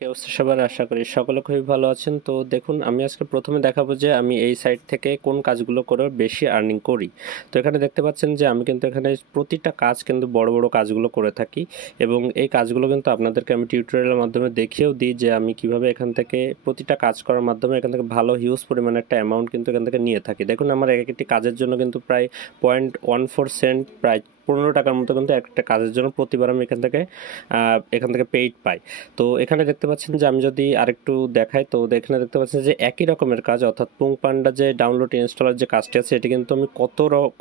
কি অবস্থা সবার, আশা করি সকলে খুবই ভালো আছেন। তো দেখুন, আমি আজকে প্রথমে দেখাবো যে আমি এই সাইট থেকে কোন কাজগুলো করে বেশি আর্নিং করি। তো এখানে দেখতে পাচ্ছেন যে আমি কিন্তু এখানে প্রতিটা কাজ কিন্তু বড় বড় কাজগুলো করে থাকি, এবং এই কাজগুলো কিন্তু আপনাদেরকে আমি টিউটোরিয়ালের মাধ্যমে দেখিয়েও দিই যে আমি কিভাবে এখান থেকে প্রতিটা কাজ করার মাধ্যমে এখান থেকে ভালো হিউজ পরিমাণে একটা অ্যামাউন্ট কিন্তু এখান থেকে নিয়ে থাকি। দেখুন, আমার এক একটি কাজের জন্য কিন্তু প্রায় 0.14 সেন্ট, প্রায় 15 টাকার মতো কিন্তু একটা কাজের জন্য প্রতিবার আমি এখান থেকে পেইড পাই। তো এখানে দেখতে পাচ্ছেন যে আমি যদি আরেকটু দেখাই, তো এখানে দেখতে পাচ্ছেন যে একই রকমের কাজ, অর্থাৎ পুংপান্ডা যে ডাউনলোড ইনস্টলার যে কাজটি আছে এটি কিন্তু আমি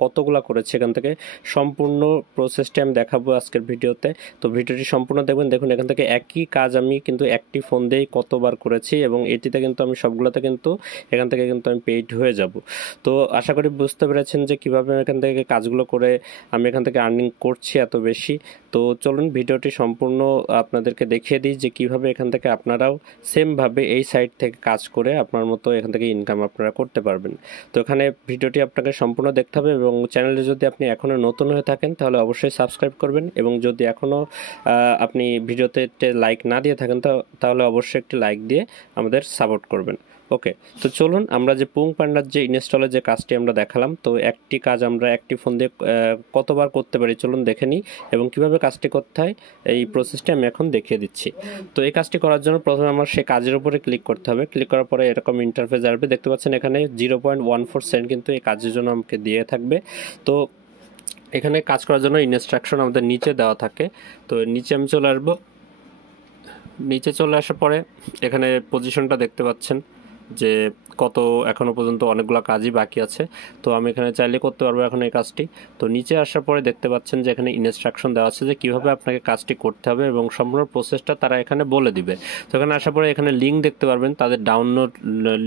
কতগুলা করেছি এখান থেকে। সম্পূর্ণ প্রসেসটি আমি দেখাবো আজকের ভিডিওতে। তো ভিডিওটি সম্পূর্ণ দেখবেন। দেখুন, এখান থেকে একই কাজ আমি কিন্তু একটি ফোন দিয়েই কতবার করেছি, এবং এটিতে কিন্তু আমি সবগুলোতে কিন্তু এখান থেকে কিন্তু আমি পেইড হয়ে যাব। তো আশা করি বুঝতে পেরেছেন যে কীভাবে এখান থেকে কাজগুলো করে আমি এখান থেকে আর্নিং করছি এত বেশি। তো চলুন ভিডিওটি সম্পূর্ণ আপনাদেরকে দেখিয়ে দিই যে কিভাবে এখান থেকে আপনারাও সেমভাবে এই সাইট থেকে কাজ করে আপনার মতো এখান থেকে ইনকাম আপনারা করতে পারবেন। তো এখানে ভিডিওটি আপনাকে সম্পূর্ণ দেখতে হবে, এবং চ্যানেলে যদি আপনি এখনও নতুন হয়ে থাকেন তাহলে অবশ্যই সাবস্ক্রাইব করবেন, এবং যদি এখনও আপনি ভিডিওতে লাইক না দিয়ে থাকেন তাহলে অবশ্যই একটি লাইক দিয়ে আমাদের সাপোর্ট করবেন। ওকে, তো চলুন আমরা যে পুংপান্ডার যে ইনস্টলের যে কাজটি আমরা দেখালাম, তো একটি কাজ আমরা একটি ফোন দিয়ে কতবার করতে পারি চলুন দেখে নিই, এবং কিভাবে কাজটি করতে হয় এই প্রসেসটি আমি এখন দেখিয়ে দিচ্ছি। তো এই কাজটি করার জন্য প্রথমে আমার সেই কাজের উপরে ক্লিক করতে হবে। ক্লিক করার পরে এরকম ইন্টারফেস আসবে, দেখতে পাচ্ছেন এখানে 0.14 সেন্ট কিন্তু এই কাজের জন্য আমাকে দিয়ে থাকবে। তো এখানে কাজ করার জন্য ইনস্ট্রাকশন আমাদের নিচে দেওয়া থাকে। তো নিচে আমি চলে আসবো। নিচে চলে আসার পরে এখানে পজিশনটা দেখতে পাচ্ছেন যে কত এখনও পর্যন্ত অনেকগুলো কাজই বাকি আছে। তো আমি এখানে চাইলে করতে পারবো এখন এই কাজটি। তো নিচে আসার পরে দেখতে পাচ্ছেন যে এখানে ইনস্ট্রাকশন দেওয়া আছে যে কীভাবে আপনাকে কাজটি করতে হবে, এবং সম্পূর্ণ প্রসেসটা তারা এখানে বলে দিবে। তো এখানে আসার পরে এখানে লিঙ্ক দেখতে পারবেন, তাদের ডাউনলোড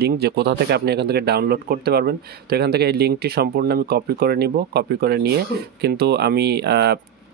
লিঙ্ক, যে কোথা থেকে আপনি এখান থেকে ডাউনলোড করতে পারবেন। তো এখান থেকে এই লিঙ্কটি সম্পূর্ণ আমি কপি করে নিব। কপি করে নিয়ে কিন্তু আমি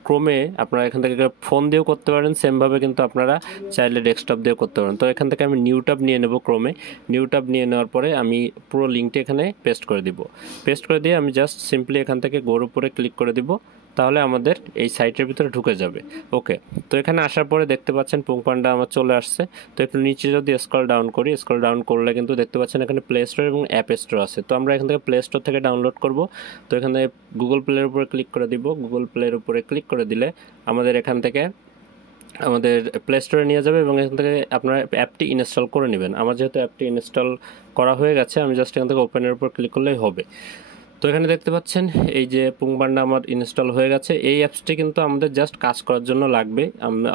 ক্রমে আপনারা এখান থেকে ফোন দিয়েও করতে পারেন, সেমভাবে কিন্তু আপনারা চাইলে ডেস্কটপ দিয়েও করতে পারেন। তো এখান থেকে আমি নিউট্যাব নিয়ে নেব। ক্রমে নিউট্যাব নিয়ে নেওয়ার পরে আমি পুরো লিঙ্কটি এখানে পেস্ট করে দিব। পেস্ট করে দিয়ে আমি জাস্ট সিম্পলি এখান থেকে গোর উপরে ক্লিক করে দিব, তাহলে আমাদের এই সাইটের ভিতরে ঢুকে যাবে। ওকে, তো এখানে আসার পরে দেখতে পাচ্ছেন পুংপান্ডা আমার চলে আসছে। তো একটু নিচে যদি স্ক্রল ডাউন করি, স্ক্রল ডাউন করলে কিন্তু দেখতে পাচ্ছেন এখানে প্লে স্টোর এবং অ্যাপ স্টোর আছে। তো আমরা এখান থেকে প্লে স্টোর থেকে ডাউনলোড করব। তো এখানে গুগল প্লের উপরে ক্লিক করে দিব। গুগল প্লের উপরে ক্লিক করে দিলে আমাদের এখান থেকে আমাদের প্লে স্টোরে নিয়ে যাবে, এবং এখান থেকে আপনারা অ্যাপটি ইনস্টল করে নেবেন। আমার যেহেতু অ্যাপটি ইনস্টল করা হয়ে গেছে, আমি জাস্ট এখান থেকে ওপেনের উপর ক্লিক করলেই হবে। তো এখানে দেখতে পাচ্ছেন এই যে পুংপান্ডা আমার ইনস্টল হয়ে গেছে। এই অ্যাপসটি কিন্তু আমাদের জাস্ট কাজ করার জন্য লাগবে,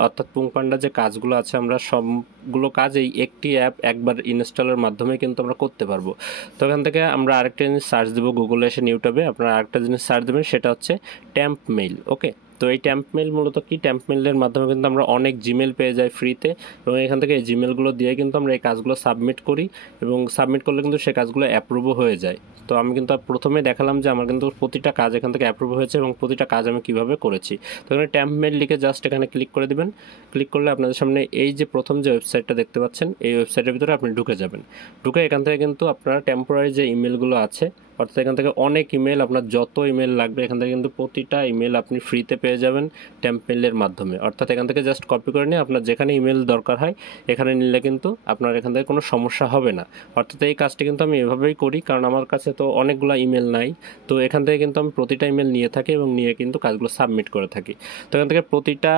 অর্থাৎ পুংপান্ডা যে কাজগুলো আছে আমরা সবগুলো কাজ এই একটি অ্যাপ একবার ইনস্টলের মাধ্যমে কিন্তু আমরা করতে পারবো। তো এখান থেকে আমরা আরেকটা জিনিস সার্চ দেবো, গুগলে এসে ইউটিউবে আপনারা আরেকটা জিনিস সার্চ দেবেন, সেটা হচ্ছে ট্যাম্প মেইল। ওকে, তো এই ট্যাম্প মেইল মূলত কি, ট্যাম্প মেইলের মাধ্যমে কিন্তু আমরা অনেক জিমেল পেয়ে যাই ফ্রিতে, এবং এখান থেকে এই জিমেলগুলো দিয়ে কিন্তু আমরা এই কাজগুলো সাবমিট করি, এবং সাবমিট করলে কিন্তু সেই কাজগুলো অ্যাপ্রুভও হয়ে যায়। তো আমি কিন্তু প্রথমে দেখালাম যে আমার কিন্তু প্রতিটা কাজ এখান থেকে অ্যাপ্রুভ হয়েছে, এবং প্রতিটা কাজ আমি কিভাবে করেছি। তো এখানে ট্যাম্প মেইল লিখে জাস্ট এখানে ক্লিক করে দিবেন। ক্লিক করলে আপনাদের সামনে এই যে প্রথম যে ওয়েবসাইটটা দেখতে পাচ্ছেন, এই ওয়েবসাইটের ভিতরে আপনি ঢুকে যাবেন। ঢুকে এখান থেকে কিন্তু আপনারা টেম্পোরারি যে ইমেলগুলো আছে, অর্থাৎ এখান থেকে অনেক ইমেল, আপনার যত ইমেল লাগবে এখান থেকে কিন্তু প্রতিটা ইমেল আপনি ফ্রিতে পেয়ে যাবেন ট্যাম্প মেইলের মাধ্যমে। অর্থাৎ এখান থেকে জাস্ট কপি করে নিয়ে আপনার যেখানে ইমেল দরকার হয় এখানে নিলে কিন্তু আপনার এখান থেকে কোনো সমস্যা হবে না। অর্থাৎ এই কাজটি কিন্তু আমি এভাবেই করি, কারণ আমার কাছে তো অনেকগুলো ইমেল নাই। তো এখান থেকে কিন্তু আমি প্রতিটা ইমেল নিয়ে থাকি, এবং নিয়ে কিন্তু কাজগুলো সাবমিট করে থাকি। তো এখান থেকে প্রতিটা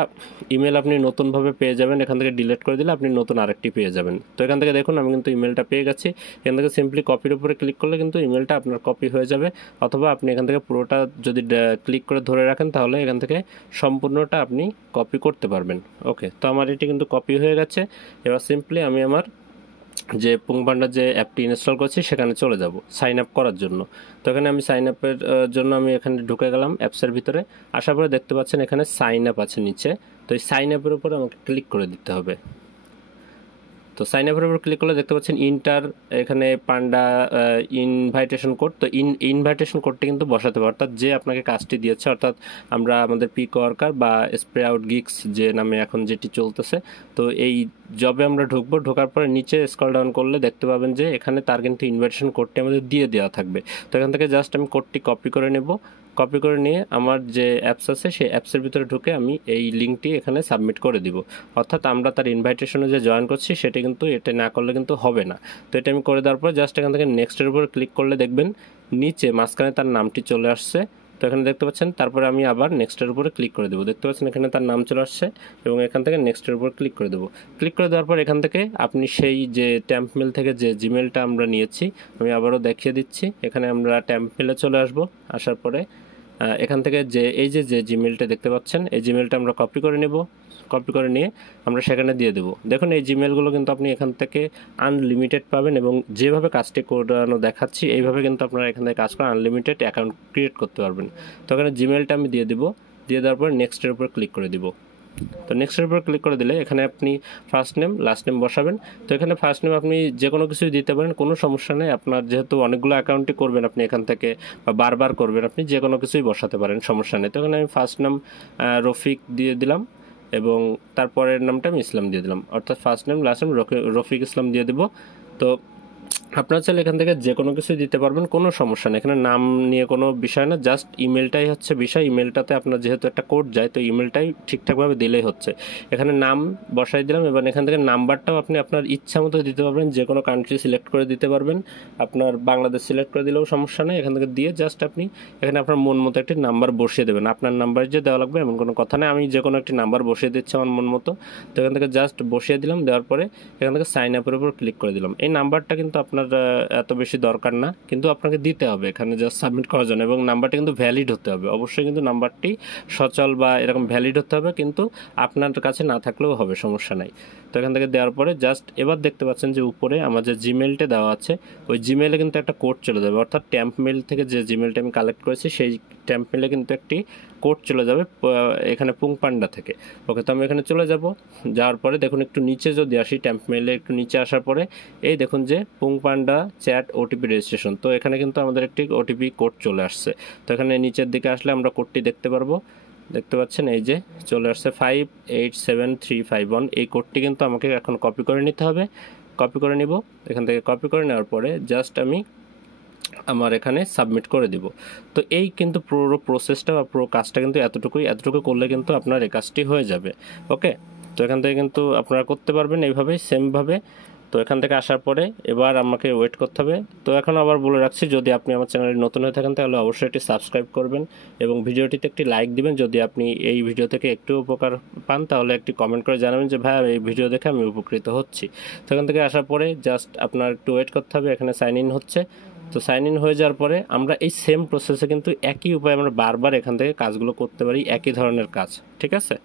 ইমেল আপনি নতুনভাবে পেয়ে যাবেন, এখান থেকে ডিলিট করে দিলে আপনি নতুন আরেকটি পেয়ে যাবেন। তো এখান থেকে দেখুন আমি কিন্তু ইমেলটা পেয়ে গেছি। এখান থেকে সিম্পলি কপির উপরে ক্লিক করলে কিন্তু ইমেলটা আপনার কপি হয়ে যাবে, অথবা আপনি এখান থেকে পুরোটা যদি ক্লিক করে ধরে রাখেন তাহলে এখান থেকে সম্পূর্ণটা আপনি কপি করতে পারবেন। ওকে, তো আমার এটি কিন্তু কপি হয়ে গেছে। এবার সিম্পলি আমি আমার যে পুংপান্ডার যে অ্যাপটি ইনস্টল করছি সেখানে চলে যাব সাইন আপ করার জন্য। তো এখানে আমি সাইন আপের জন্য আমি এখানে ঢুকে গেলাম অ্যাপসের ভিতরে। আসার পরে দেখতে পাচ্ছেন এখানে সাইন আপ আছে নিচে। তো এই সাইন আপের উপরে আমাকে ক্লিক করে দিতে হবে। তো সাইন আপের উপর ক্লিক করলে দেখতে পাচ্ছেন ইন্টার, এখানে পান্ডা ইনভাইটেশন কোড। তো ইনভাইটেশন কোডটি কিন্তু বসাতে হবে, অর্থাৎ যে আপনাকে কাজটি দিয়েছে, অর্থাৎ আমরা আমাদের পিক ওয়ার্কার বা স্প্রে আউট গিগস যে নামে এখন যেটি চলতেছে, তো এই জবে আমরা ঢুকবো। ঢোকার পরে নিচে স্ক্রল ডাউন করলে দেখতে পাবেন যে এখানে তার কিন্তু ইনভাইটেশন কোডটি আমাদের দিয়ে দেওয়া থাকবে। তো এখান থেকে জাস্ট আমি কোডটি কপি করে নেব। কপি করে নিয়ে আমার যে অ্যাপস আছে সেই অ্যাপসের ভিতরে ঢুকে আমি এই লিঙ্কটি এখানে সাবমিট করে দিব। অর্থাৎ আমরা তার ইনভাইটেশনে যে জয়েন করছি সেটা কিন্তু এটা না করলে কিন্তু হবে না। তো এটা আমি করে দেওয়ার পর জাস্ট এখান থেকে নেক্সটের উপর ক্লিক করলে দেখবেন নিচে মাঝখানে তার নামটি চলে আসছে। তো এখানে দেখতে পাচ্ছেন, তারপরে আমি আবার নেক্সটের উপরে ক্লিক করে দেবো। দেখতে পাচ্ছেন এখানে তার নাম চলে আসছে এবং এখান থেকে নেক্সটের উপর ক্লিক করে দেবো। ক্লিক করে দেওয়ার পর এখান থেকে আপনি সেই যে ট্যাম্প মেল থেকে যে জিমেলটা আমরা নিয়েছি আমি আবারও দেখিয়ে দিচ্ছি। এখানে আমরা ট্যাম্প মেলে চলে আসবো। আসার পরে এখান থেকে যে এই যে জিমেলটা দেখতে পাচ্ছেন এই জিমেলটা আমরা কপি করে নেব। কপি করে নিয়ে আমরা সেখানে দিয়ে দেবো। দেখুন এই জিমেলগুলো কিন্তু আপনি এখান থেকে আনলিমিটেড পাবেন এবং যেভাবে কাজটি করানো দেখাচ্ছি এইভাবে কিন্তু আপনারা এখান থেকে কাজ করে আনলিমিটেড অ্যাকাউন্ট ক্রিয়েট করতে পারবেন। তো এখানে জিমেলটা আমি দিয়ে দেবো। দিয়ে দেওয়ার পর নেক্সটের উপর ক্লিক করে দিব। তো নেক্সটের উপর ক্লিক করে দিলে এখানে আপনি ফার্স্ট নেম লাস্ট নেম বসাবেন। তো এখানে ফার্স্ট নেম আপনি যে কোনো কিছুই দিতে পারেন, কোনো সমস্যা নেই। আপনার যেহেতু অনেকগুলো অ্যাকাউন্টই করবেন আপনি এখান থেকে বা বারবার করবেন, আপনি যে কোনো কিছুই বসাতে পারেন, সমস্যা নেই। তো এখানে আমি ফার্স্ট নাম রফিক দিয়ে দিলাম এবং তারপরের নামটা আমি ইসলাম দিয়ে দিলাম, অর্থাৎ first name last name Rafiq Islam দিয়ে দেবো। তো আপনারা চাইলে এখান থেকে যে কোনো কিছুই দিতে পারবেন, কোনো সমস্যা নেই। এখানে নাম নিয়ে কোনো বিষয় না, জাস্ট ইমেলটাই হচ্ছে বিষয়। ইমেলটাতে আপনার যেহেতু একটা কোড যায় তো ইমেলটাই ঠিকঠাকভাবে দিলেই হচ্ছে। এখানে নাম বসাই দিলাম। এবার এখান থেকে নাম্বারটাও আপনি আপনার ইচ্ছা মতো দিতে পারবেন, যে কোনো কান্ট্রি সিলেক্ট করে দিতে পারবেন। আপনার বাংলাদেশ সিলেক্ট করে দিলেও সমস্যা নেই। এখান থেকে দিয়ে জাস্ট আপনি এখানে আপনার মন মতো একটি নাম্বার বসিয়ে দেবেন। আপনার নাম্বার যে দেওয়া লাগবে এমন কোনো কথা নেই, আমি যে কোনো একটি নাম্বার বসিয়ে দিচ্ছি আমার মন মতো। তো এখান থেকে জাস্ট বসিয়ে দিলাম। দেওয়ার পরে এখান থেকে সাইন আপের উপর ক্লিক করে দিলাম। এই নাম্বারটা কিন্তু আপনার এত বেশি দরকার না, কিন্তু আপনাকে দিতে হবে এখানে জাস্ট সাবমিট করার জন্য, এবং নাম্বারটা কিন্তু ভ্যালিড হতে হবে অবশ্যই। কিন্তু নাম্বারটি সচল বা এরকম ভ্যালিড হতে হবে, কিন্তু আপনার কাছে না থাকলেও হবে, সমস্যা নাই। তো এখান থেকে দেওয়ার পরে জাস্ট এবার দেখতে পাচ্ছেন যে উপরে আমার যে জিমেলটা দেওয়া আছে ওই জিমেলে কিন্তু একটা কোড চলে যাবে, অর্থাৎ ট্যাম্প মেল থেকে যে জিমেলটা আমি কালেক্ট করেছি সেই ট্যাম্প মেলে কিন্তু একটি কোড চলে যাবে এখানে PunkPanda থেকে। ওকে, তো আমি এখানে চলে যাব। যাওয়ার পরে দেখুন একটু নিচে যদি আসি, ট্যাম্প মেলে একটু নিচে আসার পরে এই দেখুন যে PunkPanda চ্যাট ওটিপি রেজিস্ট্রেশন। তো এখানে কিন্তু আমাদের একটি ওটিপি কোড চলে আসছে। তো এখানে নিচের দিকে আসলে আমরা কোডটি দেখতে পারবো। দেখতে পাচ্ছেন এই যে চলে আসছে 587351। এই কোডটি কিন্তু আমাকে এখন কপি করে নিতে হবে। কপি করে নিব। এখান থেকে কপি করে নেওয়ার পরে জাস্ট আমি আমার এখানে সাবমিট করে দিব। তো এই কিন্তু পুরো প্রসেসটা বা পুরো কাজটা কিন্তু এতটুকু করলে কিন্তু আপনার এই কাজটি হয়ে যাবে। ওকে, তো এখান থেকে কিন্তু আপনারা করতে পারবেন এইভাবেই সেমভাবে। তো এখান থেকে আসার পরে এবার আমাকে ওয়েট করতে হবে। তো এখন আবার বলে রাখছি, যদি আপনি আমার চ্যানেলে নতুন হয়ে থাকেন তাহলে অবশ্যই এটি সাবস্ক্রাইব করবেন এবং ভিডিওটিতে একটি লাইক দিবেন। যদি আপনি এই ভিডিও থেকে একটু উপকার পান তাহলে একটি কমেন্ট করে জানাবেন যে ভাই এই ভিডিও দেখে আমি উপকৃত হচ্ছি। তো এখান থেকে আসার পরে জাস্ট আপনার একটু ওয়েট করতে হবে। এখানে সাইন ইন হচ্ছে। তো সাইন ইন হয়ে যাওয়ার পরে আমরা এই সেম প্রসেসে কিন্তু একই উপায়ে আমরা বারবার এখান থেকে কাজগুলো করতে পারি, একই ধরনের কাজ। ঠিক আছে,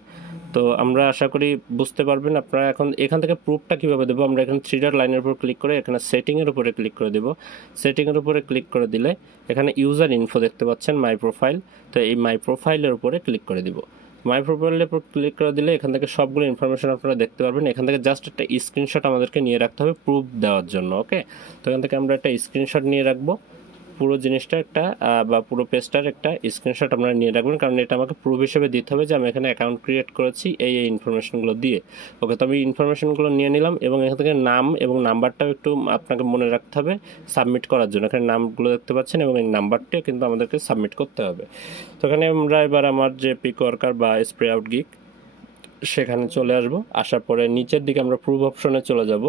তো আমরা আশা করি বুঝতে পারবেন। আপনারা এখন এখান থেকে প্রুফটা কীভাবে দেবো, আমরা এখানে 3 ডট লাইনের উপর ক্লিক করে এখানে সেটিংয়ের উপরে ক্লিক করে দেবো। সেটিংয়ের উপরে ক্লিক করে দিলে এখানে ইউজার ইনফো দেখতে পাচ্ছেন, মাই প্রোফাইল। তো এই মাই প্রোফাইলের উপরে ক্লিক করে দিব। মাই প্রোফাইলের উপর ক্লিক করে দিলে এখান থেকে সবগুলো ইনফরমেশন আপনারা দেখতে পারবেন। এখান থেকে জাস্ট একটা স্ক্রিনশট আমাদেরকে নিয়ে রাখতে হবে প্রুফ দেওয়ার জন্য। ওকে, তো এখান থেকে আমরা একটা স্ক্রিনশট নিয়ে রাখবো। পুরো জিনিসটা একটা বা পুরো পেজটার একটা স্ক্রিনশট আপনারা নিয়ে রাখবেন, কারণ এটা আমাকে প্রুফ হিসেবে দিতে হবে যে আমি এখানে অ্যাকাউন্ট ক্রিয়েট করেছি এই ইনফরমেশনগুলো দিয়ে। ওকে, তো আমি ইনফরমেশনগুলো নিয়ে নিলাম এবং এখান থেকে নাম এবং নাম্বারটাও একটু আপনাকে মনে রাখতে হবে সাবমিট করার জন্য। এখানে নামগুলো দেখতে পাচ্ছেন এবং এই নাম্বারটিও কিন্তু আমাদেরকে সাবমিট করতে হবে। তো এখানে আমরা এবার আমার যে পিক ওয়ার্কার বা স্প্রে আউট গিগ সেখানে চলে আসব। আসার পরে নিচের দিকে আমরা প্রুফ অপশনে চলে যাব।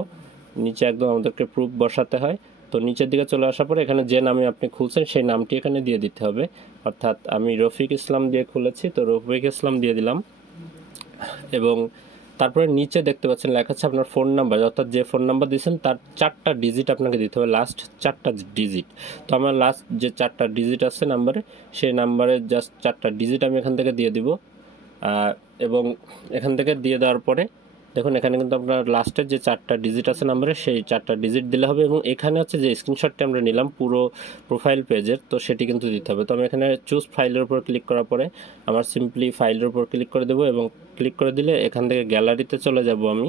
নিচে একদম আমাদেরকে প্রুফ বসাতে হয়। তো নিচের দিকে চলে আসার পরে এখানে যে নামে আপনি খুলছেন সেই নামটি এখানে দিয়ে দিতে হবে। অর্থাৎ আমি রফিক ইসলাম দিয়ে খুলেছি, তো রফিক ইসলাম দিয়ে দিলাম। এবং তারপরে নিচে দেখতে পাচ্ছেন লেখা আছে আপনার ফোন নাম্বার, অর্থাৎ যে ফোন নাম্বার দিয়েছেন তার 4টা ডিজিট আপনাকে দিতে হবে, লাস্ট 4টা ডিজিট। তো আমার লাস্ট যে 4টা ডিজিট আছে নাম্বারে, সেই নাম্বারে জাস্ট 4টা ডিজিট আমি এখান থেকে দিয়ে দিব। এবং এখান থেকে দিয়ে দেওয়ার পরে দেখুন এখানে কিন্তু আপনার লাস্টের যে 4টা ডিজিট আছে নাম্বারে সেই 4টা ডিজিট দিলে হবে। এবং এখানে হচ্ছে যে স্ক্রিনশটটা আমরা নিলাম পুরো প্রোফাইল পেজের, তো সেটি কিন্তু দিতে হবে। তো আমি এখানে চুজ ফাইলের উপর ক্লিক করার পরে আমার সিম্পলি ফাইলের উপর ক্লিক করে দেবো এবং ক্লিক করে দিলে এখান থেকে গ্যালারিতে চলে যাব। আমি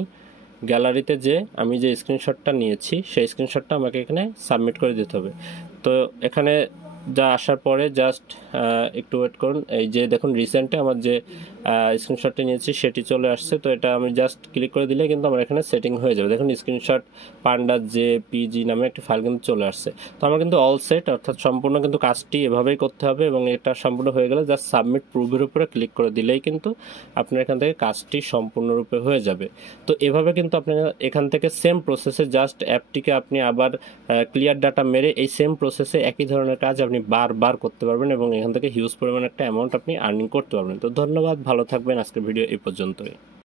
গ্যালারিতে যে আমি যে স্ক্রিনশটটা নিয়েছি সেই স্ক্রিনশটটা আমাকে এখানে সাবমিট করে দিতে হবে। তো এখানে যা আসার পরে জাস্ট একটু ওয়েট করুন। এই যে দেখুন রিসেন্টে আমার যে স্ক্রিনশটটি নিয়েছি সেটি চলে আসছে। তো এটা আমি জাস্ট ক্লিক করে দিলে কিন্তু আমার এখানে সেটিং হয়ে যাবে। দেখুন স্ক্রিনশট পান্ডা জেপিজি নামে একটি ফাইল কিন্তু চলে আসছে। তো আমার কিন্তু অল সেট, অর্থাৎ সম্পূর্ণ কিন্তু কাজটি এভাবেই করতে হবে এবং এটা সম্পূর্ণ হয়ে গেলে জাস্ট সাবমিট প্রুভের উপরে ক্লিক করে দিলেই কিন্তু আপনার এখান থেকে কাজটি সম্পূর্ণরূপে হয়ে যাবে। তো এভাবে কিন্তু আপনি এখান থেকে সেম প্রসেসে জাস্ট অ্যাপটিকে আপনি আবার ক্লিয়ার ডাটা মেরে এই সেম প্রসেসে একই ধরনের কাজ আপনি বারবার করতে পারবেন এবং এখান থেকে হিউজ পরিমাণ একটা অ্যামাউন্ট আপনি আর্নিং করতে পারবেন। তো ধন্যবাদ, ভালো থাকবেন। আজকের ভিডিও এই পর্যন্তই।